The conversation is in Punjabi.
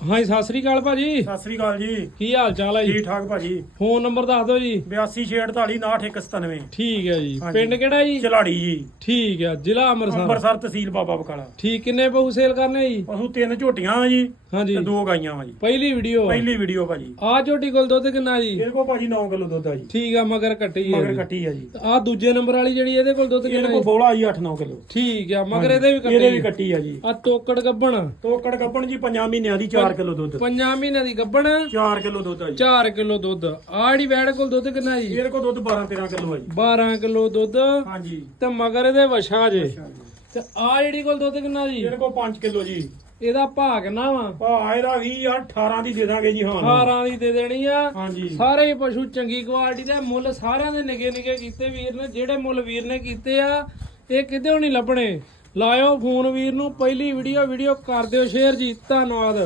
हाँ जी सत श्री अकाल भाजी। सत श्री अकाल जी। की हाल चाल है जी? ठीक ठाक भाजी। फोन नंबर दस दो जी। 8268499197। ठीक है जी। हाँ पिंड जी। केड़ा जी? चलाड़ी जी। ठीक है, जिला अमृतसर। अंबरसर तहसील बाबा बकाला। ठीक, किन्ने पशु सेल करने जी? पशु 3 ਝੋਟੀਆਂ ਆ ਜੀ हाँ जी। ਤੇ 2 ਗਾਈਆਂ ਆ ਜੀ। पहली वीडियो ਪਹਿਲੀ ਵੀਡੀਓ ਭਾਜੀ। आ झोटी कोल दुध किन्ना जी? ਇਹਦੇ ਕੋਲ ਭਾਜੀ 9 ਕਿਲੋ ਦੁੱਧ ਆ ਜੀ। ठीक है, मगर कट्टी है ਮਗਰ जी। ਕੱਟੀ ਆ ਜੀ। आ दूजे नंबर वाली जड़ी ਇਹਦੇ ਕੋਲ ਦੁੱਧ ਇਹਦੇ किन्ना ਕੋਲ जी? ਬੋਲਾ ਜੀ 8-9 ਕਿਲੋ। ठीक है, मगर ਇਹਦੇ ਵੀ ਇਹਦੇ ਵੀ ਕੱਟੀ ਕੱਟੀ ਆ ਜੀ। ਆ ਤੋਕੜ ਗੱਬਣ ਤੋਕੜ ਗੱਪਣ ਜੀ 5 ਮਹੀਨਿਆਂ ਦੀ 4 ਕਿਲੋ ਦੁੱਧ। 5 ਮਹੀਨੇ ਦੀ ਗੱਬਣ 4 ਕਿਲੋ ਦੁੱਧ ਆ ਜੀ। 4 ਕਿਲੋ ਦੁੱਧ। ਆ ਜਿਹੜੀ ਵੈੜ ਕੋਲ ਦੁੱਧ ਕਿੰਨਾ ਜੀ? ਇਹਦੇ ਕੋਲ ਦੁੱਧ 12-13 ਕਿਲੋ ਆ ਜੀ। 12 ਕਿਲੋ ਦੁੱਧ ਹਾਂਜੀ। ਤੇ ਮਗਰ ਇਹਦੇ ਵਛਾ ਜੇ। ਅੱਛਾ ਜੀ। ਤੇ ਆ ਜਿਹੜੀ ਕੋਲ ਦੁੱਧ ਕਿੰਨਾ ਜੀ? ਇਹਦੇ ਕੋਲ 5 ਕਿਲੋ ਜੀ। ਇਹਦਾ ਭਾਅ ਕਿੰਨਾ ਵਾ? ਭਾ ਇਹਦਾ 20-18 ਦੀ ਦੇ ਦਾਂਗੇ ਜੀ। ਹਾਂ 18 ਦੀ ਦੇ ਦੇਣੀ ਆ। ਹਾਂਜੀ। ਸਾਰੇ ਹੀ ਪਸ਼ੂ ਚੰਗੀ ਕੁਆਲਿਟੀ ਦੇ ਮੁੱਲ ਸਾਰਿਆਂ ਦੇ ਨਿੱਕੇ ਨਿੱਕੇ ਕੀਤੇ ਵੀਰ ਨੇ। ਜਿਹੜੇ ਮੁੱਲ ਵੀਰ ਨੇ ਕੀਤੇ ਆ ਇਹ ਕਿਤੇ ਨਹੀਂ ਲੱਭਣੇ। ਲਾਇਓ ਫੋਨ ਵੀਰ ਨੂੰ। ਪਹਿਲੀ ਵੀਡੀਓ ਕਰ ਦਿਓ ਸ਼ੇਅਰ ਜੀ। ਧੰਨਵਾਦ।